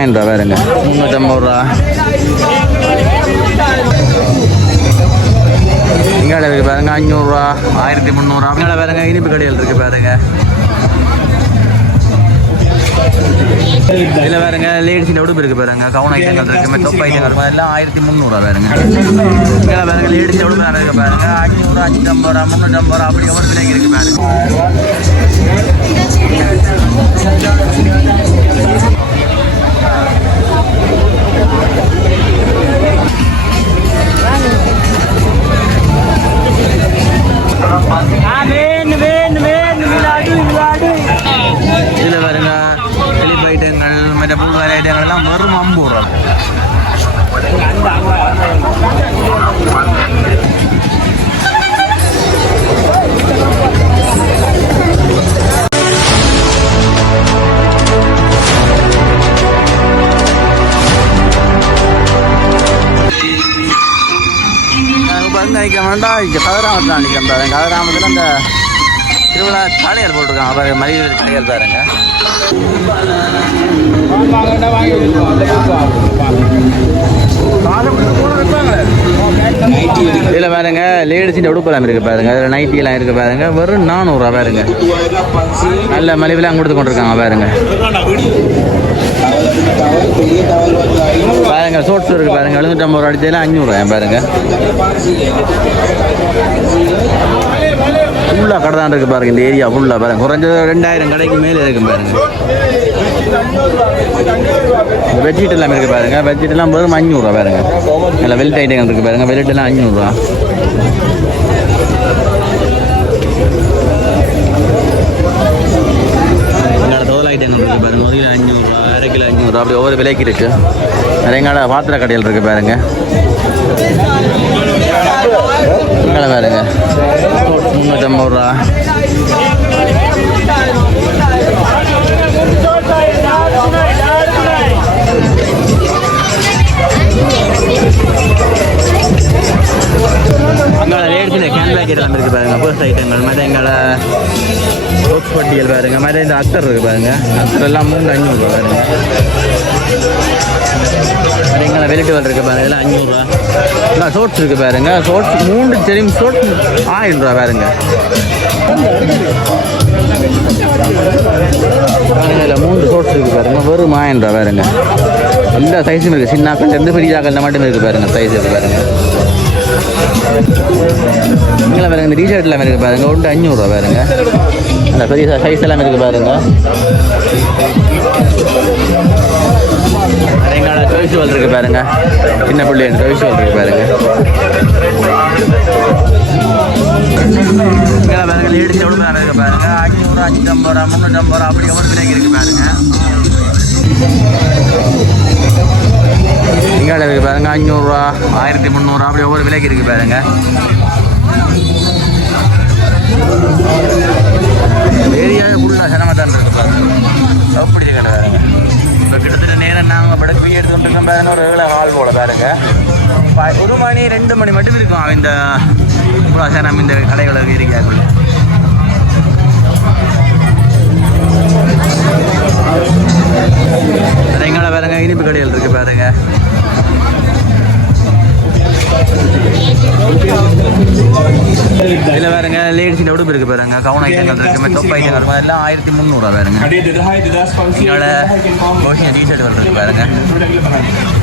1000 ரூபா பாருங்க. 350 ரூபா. இங்கால இருக்கு பாருங்க 500 ரூபா, 1300 ரூபா. இங்கால பாருங்க இனிப்பு கடையில் இருக்கு பாருங்க. இதில் பாருங்க லேடிஸில் உடுப்பு இருக்கு பாருங்க. கவுன் ஐட்டங்கள் இருக்கு, தொப்பு ஐட்டங்கள் இருக்கு, எல்லாம் 1300 ரூபா பாருங்க. இங்கே பாருங்க லேடிஸில் உடுப்பு இருக்கு பாருங்க. 500, 550 ரூபா, 350 ரூபா அப்படி ஒரு விலைக்கு இருக்கு பாருங்க. இதில் பாருங்க எலிப்பு ஐட்டங்கள், மற்ற புல்வாரி ஐட்டங்கள் எல்லாம் வெறும் 50 ரூபா. அன்றைக்கி வேண்டா இங்கே கதிராமத்தில் அன்றைக்கி பாருங்க. கதிராமத்தில் அந்த திருவிழா கடைகள் போட்டிருக்காங்க பாருங்க. மளிகை கடைகள் பாருங்க. இதில் பாருங்க லேடிஸின் உடுப்பெல்லாம் இருக்குது பாருங்க. அதில் நைட்டியெல்லாம் இருக்குது பாருங்க. வெறும் 400 ரூபா பாருங்க. நல்ல மலிவிலாம் கொடுத்து கொண்டிருக்காங்க பாருங்க. பாருங்க ஷோட்ஸ் இருக்குது பாருங்க. 750 ரூபா அடிச்சதில் 500 ரூபாய் பாருங்க. ஃபுல்லாக கடை தான் இருக்குது பாருங்க. இந்த ஏரியா ஃபுல்லாக பாருங்க. குறைஞ்சது 2000 கடைக்கு மேலே இருக்கும் பாருங்க. இந்த பெட்ஷீட் எல்லாம் இருக்குது பாருங்க. பெட்ஷீட் எல்லாம் வெறும் 500 ரூபா பாருங்க. நல்ல வெல்ட் ஐட்டங்கள் இருக்குது பாருங்க. வெல்ட் எல்லாம் 500 ரூபா. தோல் ஐட்டங்கள் இருக்குது பாருங்க. 1 கிலோ 500 ரூபா, 1/2 கிலோ 500 ரூபா அப்படி ஒவ்வொரு விலைக்கு இருக்குது. நிறைய பாத்திர கடைகள் இருக்குது பாருங்க. இங்கே பாருங்க 350 ரூபா. அங்கே லேடிஸில் கேன் பேக்கெட் எல்லாம் இருக்குது பாருங்க. ஃபர்ஸ்ட் ஐட்டங்கள் மாதிரி எங்களை ரோஸ் பட்டியல் பாருங்க. மாதிரி இந்த அக்தர் இருக்குது பாருங்க. அக்தர் எல்லாம் 300-500 ரூபா பாருங்க. எங்களை வெலிட்டுவல் இருக்குது பாருங்க. இதெல்லாம் 500 ரூபா. எல்லாம் ஷோட்ஸ் இருக்குது பாருங்க. ஷோட்ஸ் 3 தெரியும். ஷோட்ஸ் 1000 ரூபா பாருங்க. இதில் 3 ஷோட்ஸ் இருக்குது பாருங்க. வெறும் 1000 ரூபா பாருங்க. எல்லா சைஸும் இருக்குது. சின்னாக்கள் இருந்து பெரியாக்கள் மட்டுமே இருக்குது பாருங்க. சைஸ் இருக்குது பாருங்க. இங்கே பாருங்க இந்த டிஷர்ட் எல்லாம் இருக்குது பாருங்க. 500 ரூபா பாருங்க. அந்த பெரிய சைஸ் எல்லாம் இருக்குது பாருங்க. எங்களோட டொய்ஸ்வல் இருக்குது பாருங்க. சின்ன பிள்ளைங்க டொய்ஸ்வல் இருக்குது பாருங்க. இங்கே பாருங்க லேடிஸ் எவ்வளோ நேரம் இருக்குது பாருங்க. 500, 550 ரூபா, 350 ரூபா அப்படி ஒரு விலைக்கு இருக்குது பாருங்க. இங்கே இருக்குது பாருங்க 500 ரூபா, 1300 ரூபா அப்படி ஒவ்வொரு விலைக்கு இருக்குது பாருங்க. ஏரியாவே ஃபுல்லாக சிரமத்தான் இருக்குது பாருங்க. அப்படி கடை பாருங்க. இப்போ கிட்டத்தட்ட நேரம் நாங்கள் படம் போய் எடுத்து கொண்டு பாருங்க. ஒரு ஏழை ஹால் போல் பாருங்க. 1 மணி 2 மணி மட்டும் இருக்கும் இந்த சனம் இந்த கடைகளுக்கு ஏரியாக்குள்ள. எங்களை பாருங்க இனிப்பு கடைகள் இருக்குது பாருங்க. இதில் பாருங்க லேடிஸில் உடுப்பு இருக்குது பாருங்க. கவுன் ஐட்டங்கள் இருக்குது, தொப்பு ஐட்டங்கள் இருக்கும், எல்லாம் 1300 ரூபா பாருங்க. இங்களோட மோஷன் டிஷர்ட் இருக்குது பாருங்க.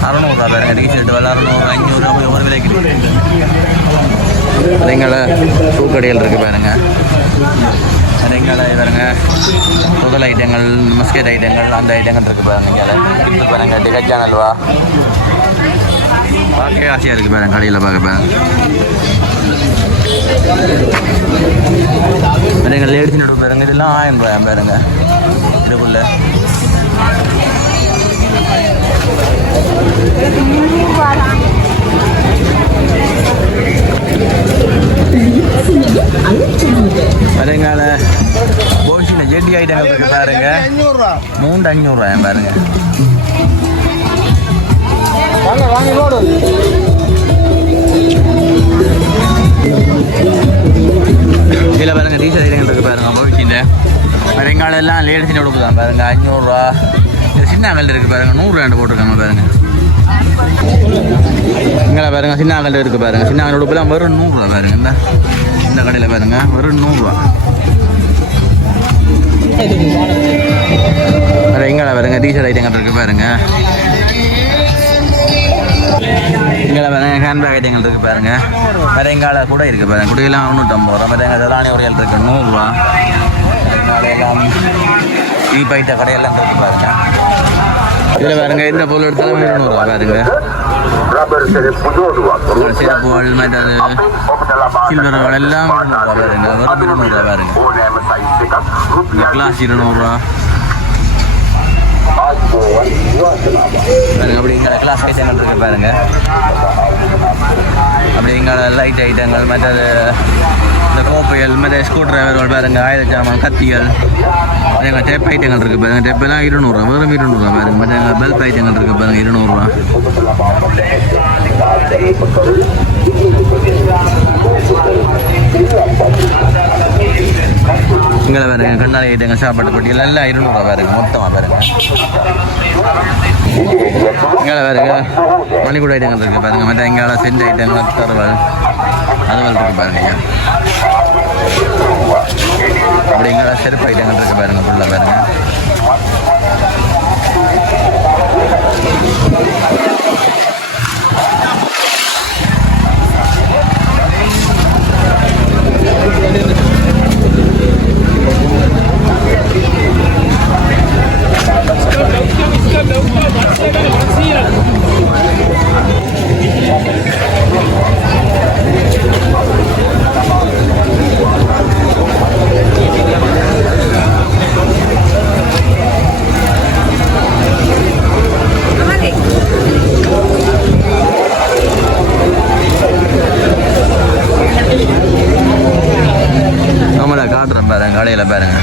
600 ரூபா பாருங்க. டிஷர்ட் 600, 500 அப்படி ஒரு விலைக்கு இருக்குது. எங்களை பூக்கடைகள் இருக்குது பாருங்க. எங்களை பாருங்க முதல் ஐட்டங்கள், மஸ்கெட் ஐட்டங்கள், அந்த ஐட்டங்கள் இருக்குது பாருங்க. இங்கே பாருங்க கஜான் அல்வா பார்க்க ஆசையாக இருக்குது பாருங்க. கடையில் பார்க்க பாருங்க. எங்கள் லேடிஸ் நடுவு பாருங்க. இதெல்லாம் 1000 ரூபாய் பாருங்க. இதுக்குள்ள பாருங்க போஷின ஜெட்டி ஐட்டங்கள் இருக்கு பாருங்க. 300-500 ரூபாய் பாருங்க. இதில் பாருங்க டீஷர்ட் ஐட்டங்கள் இருக்கு பாருங்க. போஷின வெங்காயம் எல்லாம் லேடிஸின் உடுப்பு தான் பாருங்க 500 ரூபா. சின்ன கல் இருக்குது பாருங்க 100 ரூபாய் போட்டிருக்காங்க பாருங்க. இங்கே பாருங்க சின்ன கல் இருக்குது பாருங்க. சின்ன கல் உடுப்புலாம் வெறும் 100 ரூபா பாருங்க. இந்த கடையில் பாருங்க வெறும் 100 ரூபா. இங்கே பாருங்க டீஷர்ட் ஐட்டங்கள் இருக்குது பாருங்க. இங்கே பாருங்க ஹேண்ட்பேக் ஐட்டங்கள் இருக்குது பாருங்க. வேறு எங்கால கூட இருக்குது பாருங்க. குடியெல்லாம் 350 ரூபா. வேறு எங்கள் தலானி ஒரு இருக்குது 100 ரூபா. எல்லாம் ஈப்பைட்ட கடையெல்லாம் இருக்குது பாருங்க. இதில் பாருங்க எந்த பொருள் எடுத்தாலும் 200 ரூபா பாருங்க. சிறப்புகள் மற்றது சில்வர்கள் எல்லாம் 200 ரூபா பாருங்க. வெறும் 200 ரூபா பாருங்க. கிளாஸ் 200 ரூபா பாருங்க. அப்படி இங்கே கிளாஸ் ஐட்டங்கள் இருக்கு பாருங்க. அப்படி இங்கே லைட் ஐட்டங்கள் மற்றது இந்த கோப்பைகள் மற்ற ஸ்க்ரூ டிரைவர்கள் பாருங்க. ஆயுத ஜாமான் கத்திகள் எங்கள் டேப் ஐட்டங்கள் இருக்குது பாருங்க. டேப்பெல்லாம் 200 ரூபா வெறும் 200 ரூபா பாருங்க. மற்ற எங்கள் பல்ப் ஐட்டங்கள் இருக்குது பாருங்க 200 ரூபா. இங்கே பாருங்க கண்ணாடி ஐட்டங்கள் சாப்பாட்டு பட்டியல் எல்லாம் 200 ரூபா பாருங்க. மொத்தமாக பாருங்க. இங்கே பாருங்க மணிக்கூட ஐட்டங்கள் இருக்குது பாருங்க. மற்ற எங்கால சென்ட் ஐட்டங்கள் தருவல் அதுவல் இருக்குது பாருங்க. அப்படி எங்கால செருப்பு ஐட்டங்கள் இருக்குது பாருங்க. ஃபுல்லாக பாருங்க. நம்மளை காட்டுறேன் பாருங்க. கடையில் பாருங்க.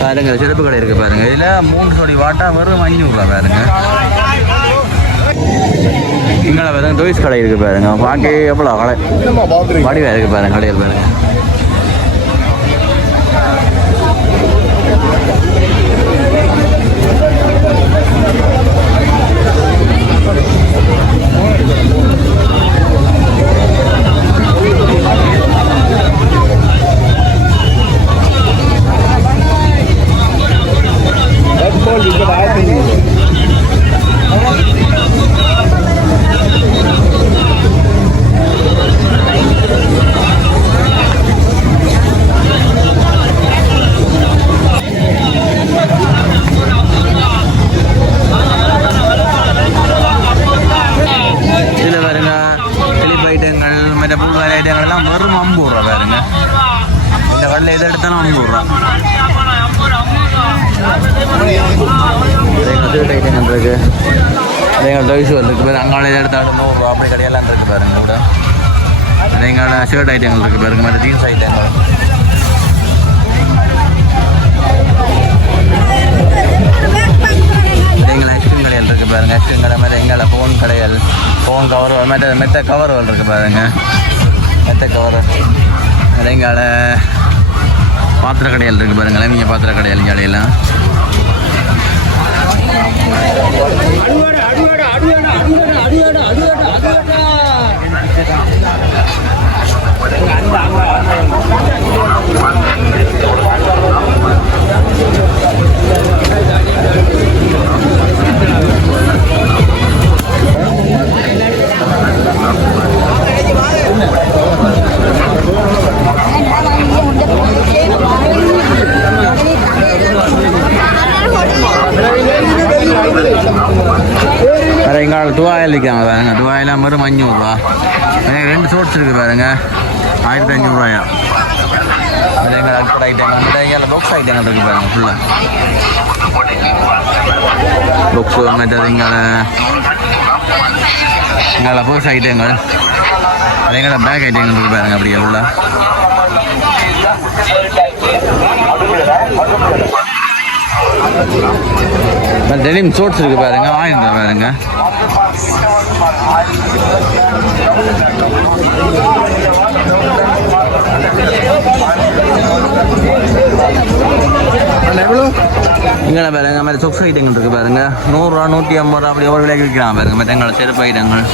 பாருங்க சிறப்பு கடை இருக்கு பாருங்க. இதில் 3 ஜோடி வாட்டா வெறும் 500 ரூபா பாருங்க. இங்கே பாருங்க டொய்ஸ் கடை இருக்கு பாருங்க. பார்க்க எவ்வளோ கடை வடிவாக இருக்கு பாருங்க. கடையில் பாருங்க. வெறும் 50 ரூபா பாருங்க. இந்த கடையில் எதை எடுத்தாலும் 50 ரூபா. ஐட்டங்கள் இருக்கு. எங்கள் டைஸ் இருக்கு பாருங்க. அங்கால எதை எடுத்தாலும் 100 ரூபா. அப்படி கடையெல்லாம் இருக்கு பாருங்க. கூட எங்களோட ஷர்ட் ஐட்டங்கள் இருக்கு பாருங்க. மற்ற ஜீன்ஸ் ஐட்டங்கள் எங்களை ஐஸ்கிரீம் கடையில் இருக்கு பாருங்க. ஐஸ்கிரீம் கடை மாதிரி எங்களை ஃபோன் கடைகள் ஃபோன் கவர் மெத்த கவர்கள் இருக்கு பாருங்க. மெத்த கவர் எங்கால பாத்திர கடையில் இருக்கு பாருங்களேன். நீங்கள் பாத்திர கடையில் கடையெல்லாம் வேறு எங்கள் துவாயில் இருக்காங்க பாருங்க. துவாயெல்லாம் வெறும் 500 ரூபா. எனக்கு 2 ஷோட்ஸ் இருக்குது பாருங்க. 1500 ரூபாயா. எங்கள் அல்பட் ஐட்டங்கள் எங்கள் பாக்ஸ் ஐட்டங்கள் இருக்குது பாருங்க. ஃபுல்லாக பாக்ஸு மற்றது எங்களை பர்ஸ் ஐட்டங்கள் எங்களோட பேக் ஐட்டங்கள் இருக்குது பாருங்க. அப்படியே ஃபுல்லாக டெனிம் ஷோர்ட்ஸ் இருக்கு பாருங்க, 1000 ரூபா பாருங்க. இங்கே பாருங்க மாதிரி சொக்ஸ் ஐட்டங்கள் இருக்கு பாருங்க, 100 ரூபா 150 ரூபா அப்படி எவ்வளோ விலைக்கு விற்கிறாங்க பாருங்க. மற்ற எங்களை செருப்பு ஐட்டங்கள்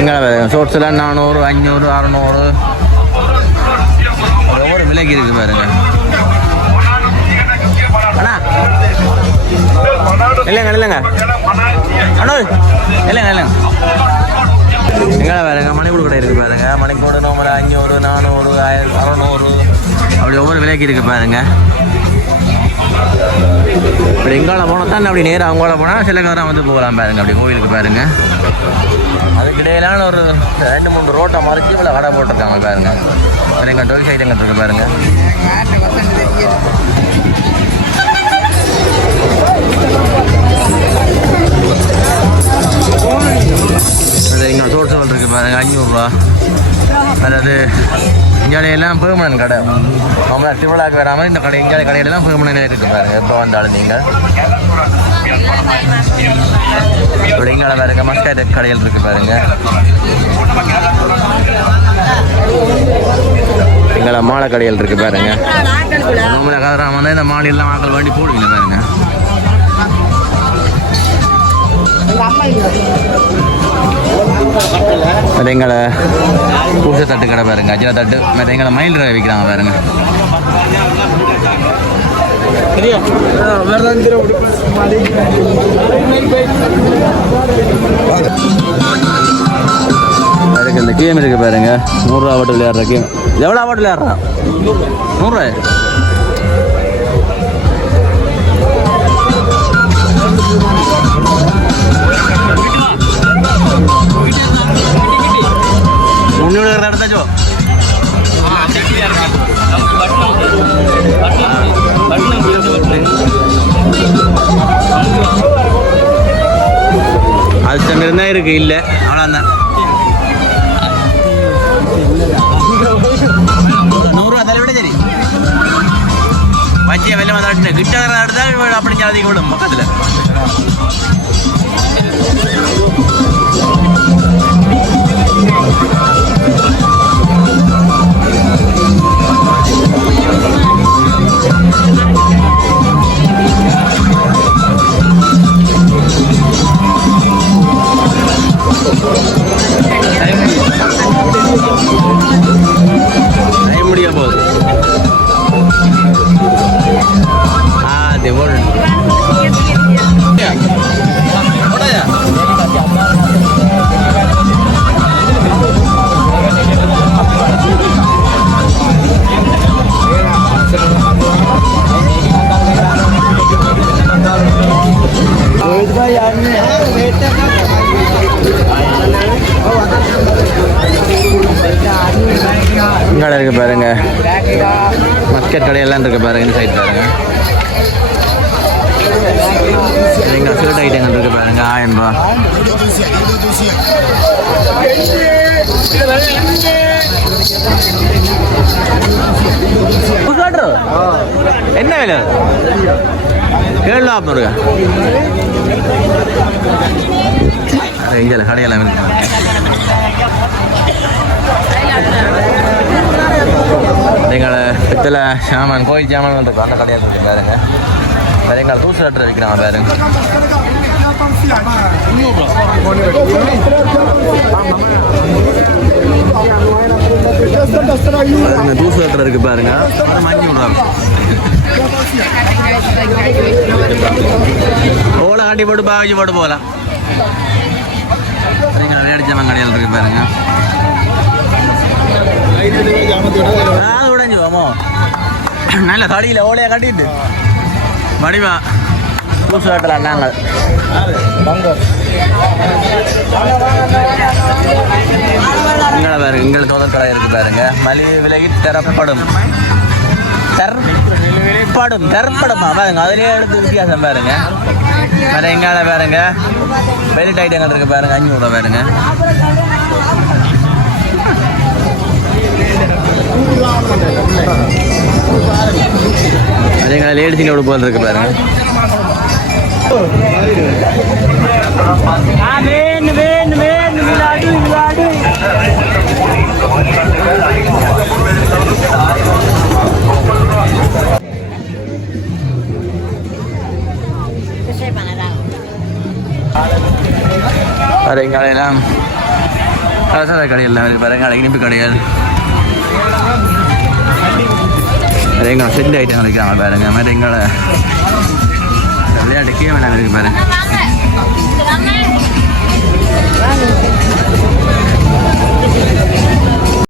எங்கே பாருங்க, ஷோர்ட்ஸ் எல்லாம் 400 500 600 ஒவ்வொரு விலைக்கு இருக்கு பாருங்க. அண்ணா இல்லைங்க இல்லைங்க அண்ணா இல்லைங்க இல்லைங்க. எங்கே பாருங்க மணிக்கூடு கடை இருக்கு பாருங்க. மணிக்கூடு நோம்பல 500 400 1000 600 அப்படி ஒவ்வொரு விலைக்கு இருக்கு பாருங்க. இப்படி எங்கால போனால் தான் அப்படி நேராக அவங்களால போனால் சில காரம் வந்து போகலாம் பாருங்க. அப்படி கோயிலுக்கு பாருங்க, அதுக்கிடையிலான ஒரு 2-3 ரோட்டை மறைச்சி இவ்வளோ கடை போட்டிருக்காங்க பாருங்க. எங்கள் டொல் சைடுங்க இருக்கு பாருங்க. இங்கே சோர்ஸ் இருக்கு பாருங்க, 500 ரூபா. அதாவது இந்தியாவிலாம் பெர்மனன்ட் கடை, நம்ம திருவிழாக்கு வராமல் இந்த கடை இந்தியாவில் கடையிலலாம் பெர்மனன்ட் இருக்கு பாருங்க. எப்போ வந்தாலும் நீங்கள் இப்படி இங்கே பாருங்க மஸ்கட் கடைகள் இருக்கு பாருங்க. இங்கே மாலை கடைகள் இருக்கு பாருங்க. நம்ம கதறாம வந்து இந்த மாலையெல்லாம் ஆக்கள் வண்டி போடுவீங்க பாருங்க. அது எங்களை பூசை தட்டு கடை பாருங்க, அஜினா தட்டு. மற்ற எங்களை மயில் ரவை விற்கிறாங்க பாருங்க. அதுக்கு இந்த கேம் இருக்கு பாருங்க, 100 ரூபா ஆவட்டு விளையாடுற கேம். எவ்வளோ ஆவட்டு விளையாடுறான்? 100 ரூபாய். उन्होंने करता जो அது தங்கிருந்தா இருக்கு இல்லை அவ்வளோதான். 100 ரூபா தலை விட சரி வச்சிய வெளில வந்து கிட்ட அடுத்தா அப்படி ஜாதிக்கு விடும் பக்கத்தில். முடிய போகுது. இங்கே இருக்கு பாருங்க, மஸ்கட் கடையெல்லாம் இருக்கு பாருங்க. இந்த சைட் பாருங்க, இங்கே சில ஐட்டங்கள் இருக்கு பாருங்க, 1000 ரூபா. என்ன விலை? 750 இங்கே கடையெல்லாம் இருக்கு. எங்களை பித்தளை சாமான் கோயில் சாமான் இருக்கு, அந்த கடையில் இருக்கு பாருங்க. வேற எங்களை தூசு லெட்டர் விற்கிறாங்க பாருங்க. தூசு லெட்டர் இருக்கு பாருங்க, 500 ரூபா. ஓலை காட்டி போட்டு பாவிச்சு போட்டு போகலாம். விளையாடி சாமான் கடையில் இருக்கு பாருங்க. அது உடஞ்சுவோமோ நல்ல தடியில் ஓலையா கட்டிட்டு மடிவா பூசு கட்டலாம் நாங்கள். இங்கே பாருங்க, இங்கே தோதக்கடை இருக்கு பாருங்க. மலிவு விலையில் தரப்படும் தரப்படுமா பாருங்க, அதுலேயே எடுத்து வித்தியாசம் பாருங்க. வேற எங்கால பாருங்க பெல்ட் ஐட்டங்கள் இருக்கு பாருங்க, 500 ரூபா பாருங்க. மெடிசின் உடுப்பல் இருக்கு பாருங்க. கடையெல்லாம் கலசர கடையெல்லாம் இருக்கு பாருங்க. இனிப்பு கடைகள் எங்களை செல்லு ஐட்டம் வைக்கிறாங்க பாருங்க. அது மாதிரி எங்களை விளையாட்டு கேம் எல்லாம் இருக்கு பாருங்க.